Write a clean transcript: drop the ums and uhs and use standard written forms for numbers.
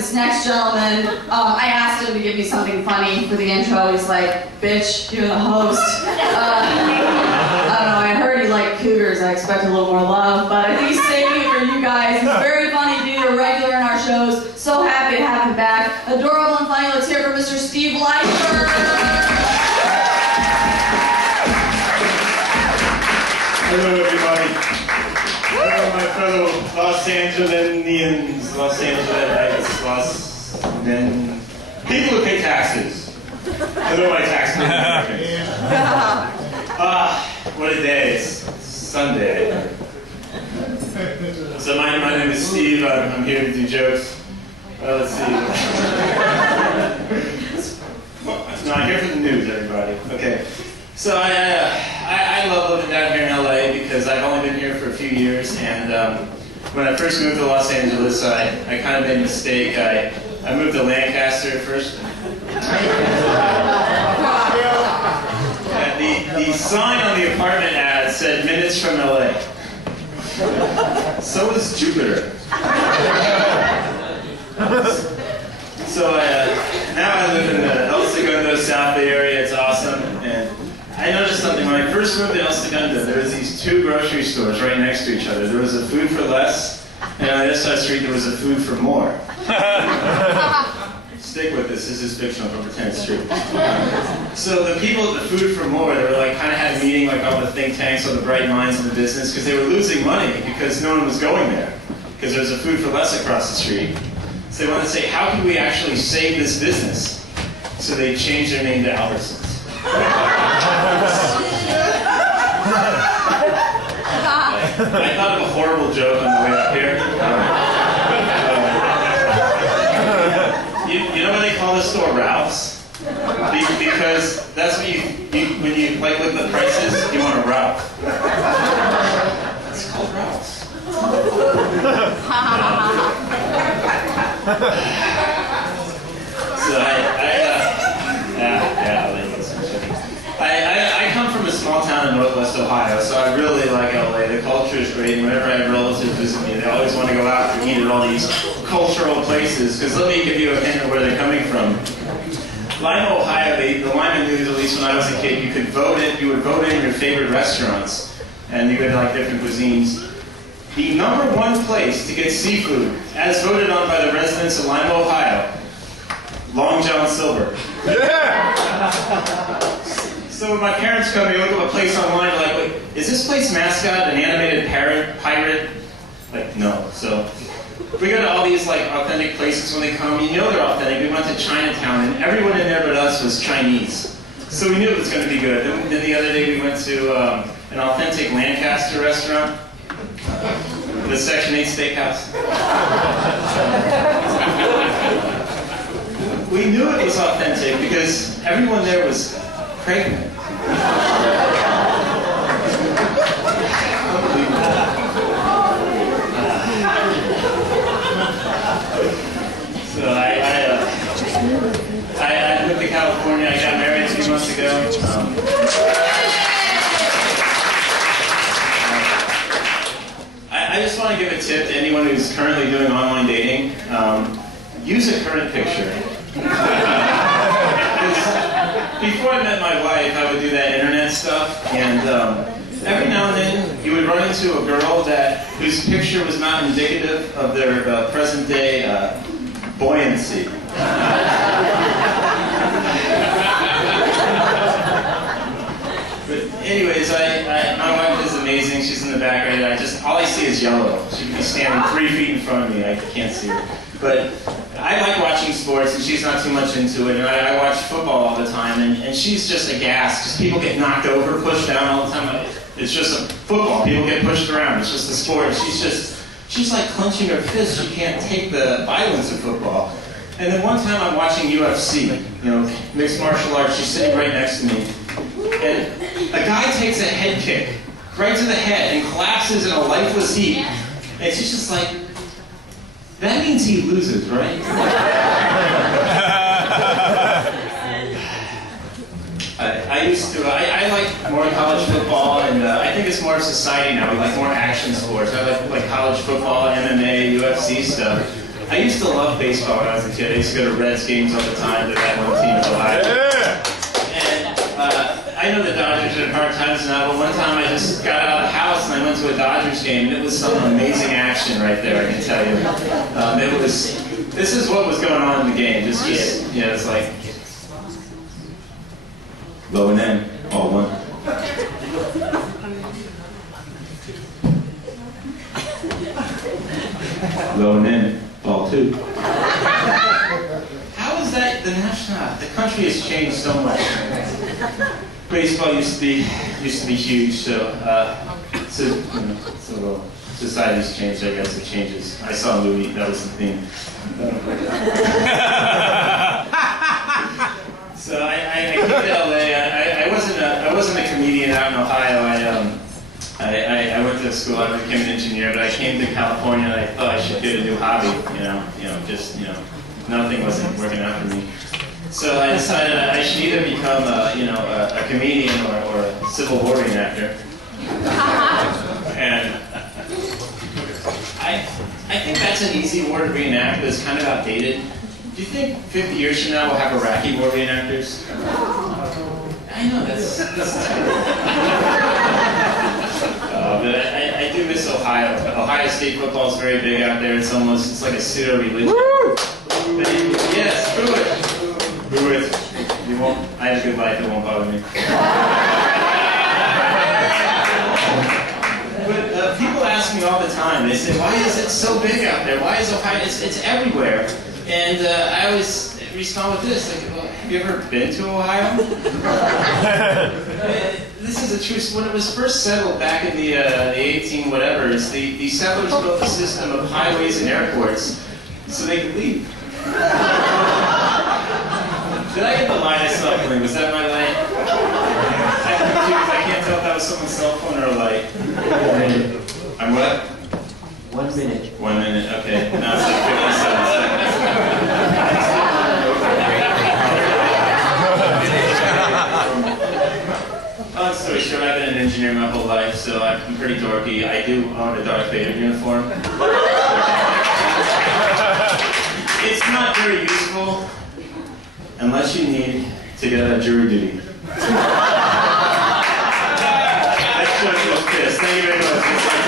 this next gentleman, I asked him to give me something funny for the intro. He's like, bitch, you're the host. I don't know, I heard he liked cougars. I expect a little more love, but I think he's saving it for you guys. He's a very funny dude, a regular in our shows. So happy to have him back. Adorable and funny. Let's hear it for Mr. Steve Leifer. Hello, everybody. Hello, my fellow Los Angelinians, Los Angelites, people who pay taxes. Hello, my tax payers. What a day. It's Sunday. So my name is Steve. I'm here to do jokes. Let's see. No, I'm here for the news, everybody. Okay. So I love living down here in LA because I've only been here for a few years, and when I first moved to Los Angeles, I kind of made a mistake. I moved to Lancaster first. The sign on the apartment ad said minutes from LA. So was Jupiter. So now I live in the El Segundo South Bay area. It's awesome. And I noticed something. When I first moved to El Segundo, there was these two grocery stores right next to each other. There was a Food for Less, and on this side of the street there was a Food for More. Stick with this is fictional, but pretend it's true. So the people at the Food for More, they were like kind of had a meeting, like all the think tanks, all the bright minds in the business, because they were losing money because no one was going there, because there's a Food for Less across the street. So they wanted to say, how can we actually save this business? So they changed their name to Albertsons. I thought of a horrible joke on the way up here. You know why they call this store Ralph's? Because that's what when you like look at the prices, you want a Ralph. It's called Ralph's. So I come from a small town in Northwest Ohio, so I really like LA. The culture is great, and whenever I have relatives visit me, they always want to go out and eat at all these cultural places, because let me give you a hint of where they're coming from. Lima, Ohio, the Lima News, at least when I was a kid, you would vote in your favorite restaurants, and you go to like different cuisines. The #1 place to get seafood, as voted on by the residents of Lima, Ohio, Long John Silver. Yeah! So when my parents come, they look up a place online, like, wait, is this place mascot an animated pirate? Like, no. So we go to all these like authentic places when they come. You know they're authentic. We went to Chinatown, and everyone in there but us was Chinese. So we knew it was going to be good. Then the other day we went to an authentic Lancaster restaurant, the Section 8 Steakhouse. We knew it was authentic because everyone there was pregnant. So I moved to California. I got married 2 months ago. I just want to give a tip to anyone who's currently doing online dating. Use a current picture. Before I met my wife, I would do that internet stuff, and every now and then you would run into a girl whose picture was not indicative of their present-day buoyancy. But anyways, my wife is amazing. She's in the back right there. All I see is yellow. She could be standing 3 feet in front of me. I can't see her. But I like watching sports, and she's not too much into it. And I watch football all the time, and she's just aghast because people get knocked over, pushed down all the time. It's just a football. People get pushed around. It's just a sport. She's like clenching her fist. She can't take the violence of football. And then one time I'm watching UFC, mixed martial arts. She's sitting right next to me, and a guy takes a head kick right to the head and collapses in a lifeless heap. And she's just like, that means he loses, right? I like more college football, and I think it's more society now. We like more action sports. I like college football, MMA, UFC stuff. I used to love baseball when I was a kid. I used to go to Reds games all the time. They had one team in Ohio. And I know the Dodgers are in hard times now, but one time I just got out of the house and I went to a Dodgers game, and it was some amazing action right there, I can tell you. This is what was going on in the game. It's like low and in, all one. Low and in, ball two. How is that the national? The country has changed so much. Baseball used to be huge, so society's changed. I guess it changes. I saw a movie that was the theme. So I came to LA. I wasn't a comedian out in Ohio. I went to school. I became an engineer, but I came to California and I thought I should get a new hobby. Nothing wasn't working out for me. So I decided I should either become a comedian or a Civil War reenactor. And I think that's an easy war to reenact, but it's kind of outdated. Do you think 50 years from now we'll have Iraqi war reenactors? I know, that's but I do miss Ohio. Ohio State football is very big out there. It's like a pseudo-religion. Yes, boo it. Boo it. You won't. I have a good life. It won't bother me. But people ask me all the time. They say, "Why is it so big out there? Why is Ohio? It's everywhere." And I always respond with this: like, well, have you ever been to Ohio? This is a true. When it was first settled back in the 18 whatevers, the settlers built a system of highways and airports so they could leave. Did I get the line I saw coming? Was that my line? I'm confused. I can't tell if that was someone's cell phone or a light. I'm what? 1 minute. 1 minute, okay. Now it's like 57 seconds. Long story short, I've been an engineer my whole life, so I'm pretty dorky. I do own a Darth Vader uniform. It's not very useful unless you need to get out of jury duty. That's just a piss. Thank you very much.